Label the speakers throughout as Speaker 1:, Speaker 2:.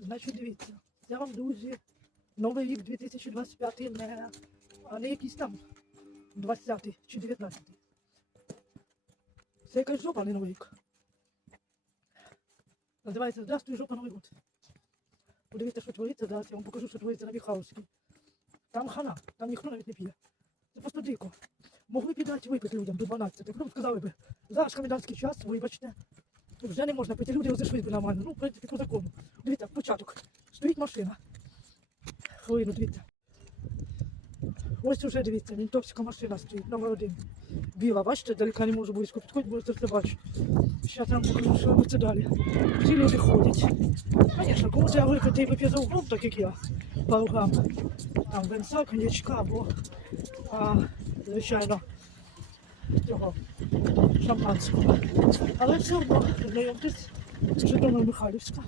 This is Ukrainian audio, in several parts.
Speaker 1: Значить, дивіться, я вам, друзі, новий рік 2025 не, не якийсь там 20 чи 19. Це якась жопа, не новий рік. Називається Здравствуй, жопа Новий год. Подивіться, що твориться зараз, я вам покажу, що твориться на Міхаловській. Там хана, там ніхто навіть не п'є. Це просто дико. Могли б і випити людям до 12. Ну, сказали би, зараз комендантський час, вибачте. Вже не можна пити, люди розійшлися би нормально. Ну, по закону. Дивіться, початок. Стоїть машина. Хвилину, дивіться. Ось уже дивіться, мінтовська машина стоїть, номер один. Біла, бачите, далеко не можу близько підходити, будете це бачити. Зараз я вам покажу, що робиться далі. Ці люди ходять. Звісно, кому треба випити і вип'є за углом, так як я, пару грам. Там венца, коньячка або, а, звичайно, цього шампанського. Але все одно, знайомтесь, Житомир Михайлівська.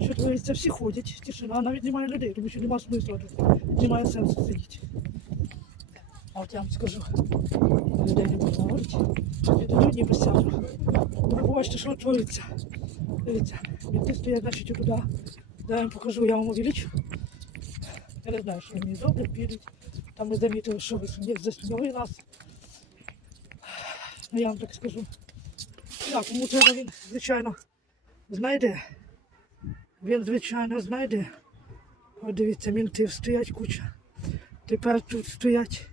Speaker 1: Що твориться, всі ходять, тишина, навіть немає людей, тому що немає смислу тут, немає сенсу сидіти. А от я вам скажу, людей не можна говорити. Люди ніби сяду. Побачите, що твориться. Дивіться, мінти стоять, значить, туди. Я вам покажу, я вам увеличу. Я не знаю, що вони зроблять, підуть. Там ми замітили, що ви засняли нас. Я вам так скажу. Так, кому треба він, звичайно, знайде. Він, звичайно, знайде. От дивіться, мінти стоять куча. Тепер тут стоять.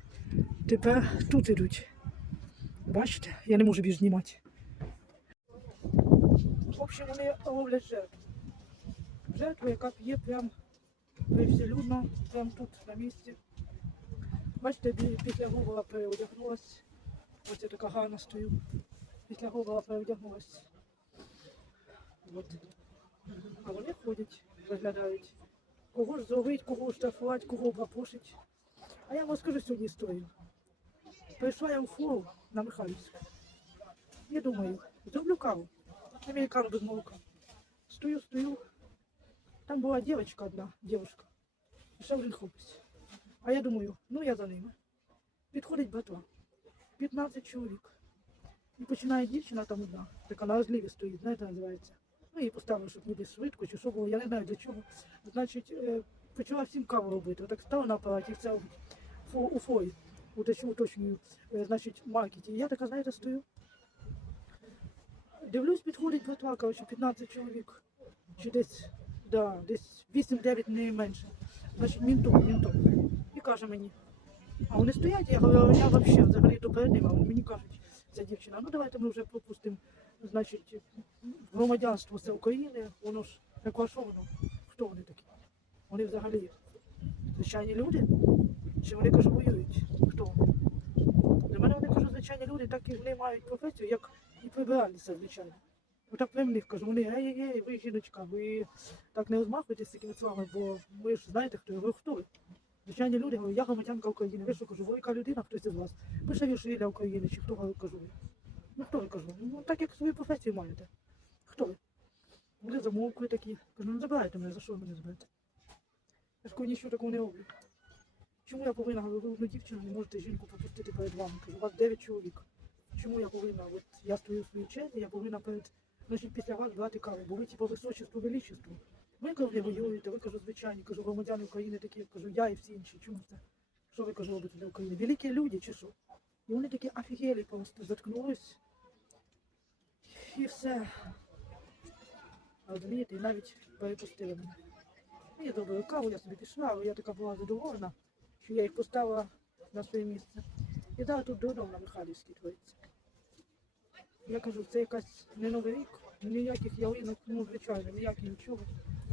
Speaker 1: Тепер тут ідуть. Бачите? Я не можу більш знімати. В общем, вони ловлять жертву. Жертву, яка п'є прям привселюдно, прям тут на місці. Бачите, після Гугла переодягнулась. Ось я така гарна стою. Після Гугла переодягнулась. От. А вони ходять, заглядають. Кого ж зловить, кого штрафувати, кого пропушить. А я вам скажу сьогодні історію. Прийшла я у фору на Михайлівську. Я думаю, зроблю каву. Американу без молока. Стою, стою. Там була дівчинка одна, дівчинка. І ще один хлопець. А я думаю, ну я за ними. Підходить братва. 15 чоловік. І починає дівчина там одна, така на розліві стоїть, знаєте, називається. Ну, її поставили, щоб ніби швидко чи що було, я не знаю для чого. Значить, е, почала всім каву робити. Отак стала на апараті, фо, у фої, уточню, уточнюю, е, значить, маркеті. Я така, знаєте, стою. Дивлюсь, підходить братва, коротше, 15 чоловік. Чи десь, да, десь 8-9 не менше. Значить, мінтов, мінтов. І каже мені. А вони стоять, я говорю, я взагалі взагалі то перед ними, а мені кажуть, ця дівчина, ну давайте ми вже пропустимо, значить, громадянство це України, воно ж як що воно? Хто вони такі? Вони взагалі звичайні люди? Чи вони кажу, воюють? Хто вони? Для мене вони кажу, звичайні люди, так і вони мають професію, як і прибиральниця, звичайно. Отак прям них кажу, вони ей, ей, ви жіночка, ви так не розмахуєтесь такими словами, бо ви ж знаєте, хто ви, ви хто ви? Звичайні люди, я громадянка України, ви що кажу, велика людина, хтось із вас. Ви ще вірші для України, чи хто ви кажу? Ну хто ви кажу? Ну так як свою професію маєте. Хто ви? Вони замовкли такі. Кажу, ну забирайте мене, за що ви мене заберете? Я ж кажу, нічого такого не роблю. Чому я повинна ви одну дівчину не можете жінку пропустити перед вами? Кажу, у вас 9 чоловік. Чому я повинна? От я стою в своїй черзі, я повинна перед, значить, після вас брати каву, бо ви типу височество, величество. Ви не воюєте, ви кажу, звичайні, кажу, громадяни України такі, кажу, я і всі інші. Чому це? Що ви кажу, робите для України? Великі люди чи що? І вони такі офігелі просто заткнулись. І все. Розумієте, і навіть перепустили мене. Я зробила каву, я собі пішла, але я така була задоволена, що я їх поставила на своє місце. І далі тут додому на Михайлівській твориться. Я кажу, це якась не новий рік, ніяких ялинок, ну звичайно, ніяких нічого.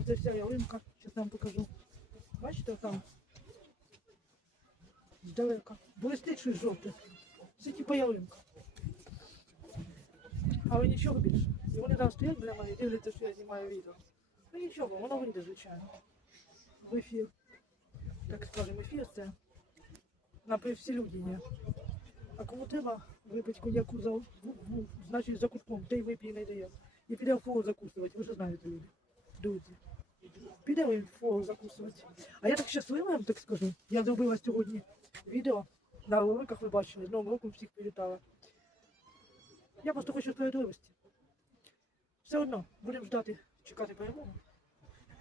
Speaker 1: Оце вся ялинка, зараз вам покажу. Бачите, там здалека. Блистить щось жовте. Це типу ялинка. Але нічого більше. І вони там стоять біля мене і дивляться, що я знімаю відео. Ну нічого, воно вийде, звичайно. В ефір. Так скажемо, ефір це на привселюдіння. А кому треба випити коньяку за, значить, за кутком, той вип'є і не дає. І піде в фору закусувати, ви ж знаєте, люди. Друзі. Піде він фору закусувати. А я так щаслива, вам так скажу. Я зробила сьогодні відео на роликах, ви бачили, новим роком всіх привітала. Я просто хочу справедливості. Все одно будемо ждати, чекати перемоги.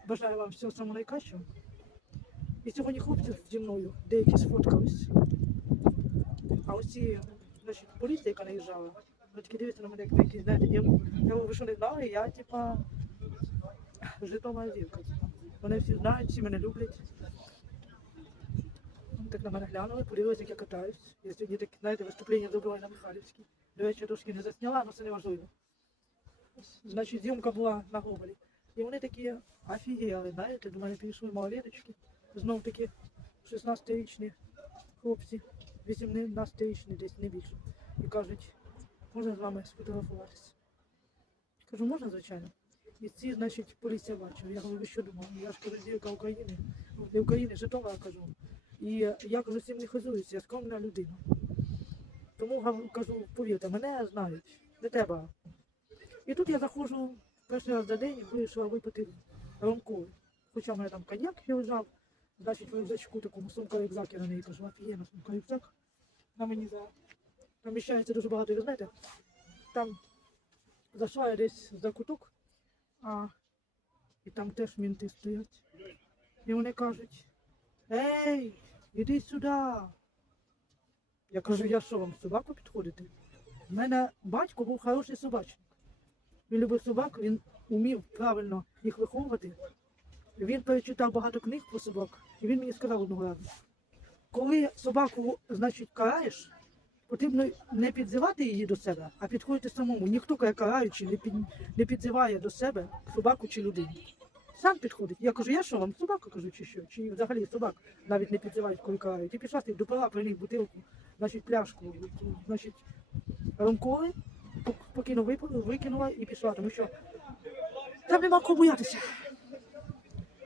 Speaker 1: Бажаю вам всього самого найкращого. І сьогодні хлопці зі мною деякі сфоткались. А ось ці, значить, поліція, яка наїжджала, ви такі дивляться на мене, як на якісь, знаєте, я, я ви що не знали, я, типа, житова зірка. Мене всі знають, всі мене люблять. Вони так на мене глянули, подивилися, як я катаюсь. Я сьогодні таке, знаєте, виступлення зробила на Михайлівській. До речі, трошки не засняла, але це не важливо. Значить, зйомка була на Гоголі. І вони такі офігіяли, знаєте, до мене підійшли малолеточки. Знов таки 16-річні хлопці, 18-річні десь не більше. І кажуть, можна з вами сфотографуватися? Кажу, можна, звичайно. І ці, значить, поліція бачила. Я говорю, ви що думали? Я ж кажу, України, не України, Житомира я кажу. І я кажу, цим не хизуюся, я скромна людина. Тому кажу, повірте, мене знають, не треба. І тут я заходжу перший раз за день і вирішила випити ромку. Хоча в мене там коньяк ще лежав, значить в рюкзачку такому сумка рюкзак, я на неї кажу, офігенно сумка рюкзак. На мені за... поміщається дуже багато, ви знаєте, там зайшла я десь за куток, а і там теж мінти стоять. І вони кажуть, ей, іди сюди. Я кажу, я що вам собаку підходити? У мене батько був хороший собачник. Він любив собак, він умів правильно їх виховувати. Він перечитав багато книг про собак, і він мені сказав одного разу. Коли собаку, значить, караєш, потрібно не підзивати її до себе, а підходити самому. Ніхто караючи, не, під, не підзиває до себе собаку чи людину. Сам підходить. Я кажу, я що вам собака кажу, чи що? Чи взагалі собак навіть не підзивають, коли карають. І пішла ти допила приніс бутилку, значить, пляшку, значить, ромковий, спокійно викинула і пішла, тому що там нема кого боятися.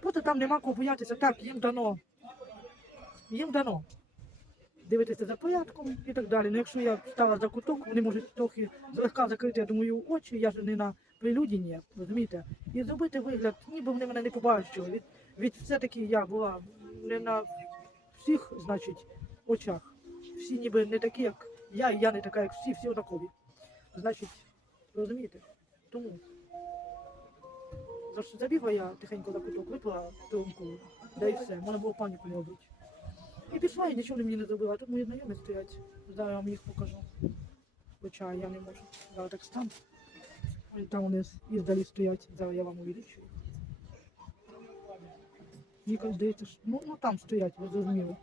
Speaker 1: Просто там нема кого боятися, так, їм дано. Їм дано. Дивитися за порядком і так далі. Ну, якщо я стала за куток, вони можуть трохи злегка закрити, я думаю, очі, я ж не на прелюді ніяк, розумієте? І зробити вигляд, ніби вони мене не побачили. Від, від все-таки я була не на всіх, значить, очах. Всі ніби не такі, як я, і я не така, як всі, всі однакові. Значить, розумієте? Тому забігла я тихенько за куток, випила тонку, да і все, можна було паніку не робити. І пішла, і нічого мені не зробила. Тут мої знайомі стоять. Зараз я вам їх покажу. Хоча я не можу. Зараз так стану. Там вони іздалі стоять. Зараз я вам увеличу. Мені здається, що- ну, ну там стоять, ви зрозуміли.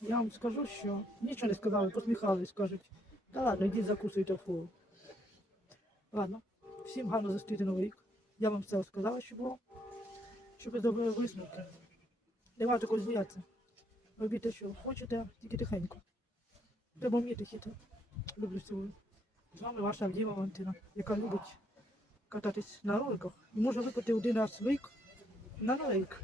Speaker 1: Я вам скажу, що нічого не сказали, посміхались, кажуть, та ладно, йдіть закусуйте фуру. Ладно, всім гарно зустріти новий рік. Я вам все розказала, що було. Щоб ви зробили висновки. Не варто когось боятися. Робіть що хочете, тільки тихенько. Треба вміти хіти. Люблю цілую. З вами ваша Авдієва Валентина, яка любить кататись на роликах і може випити один раз в рік на рейк.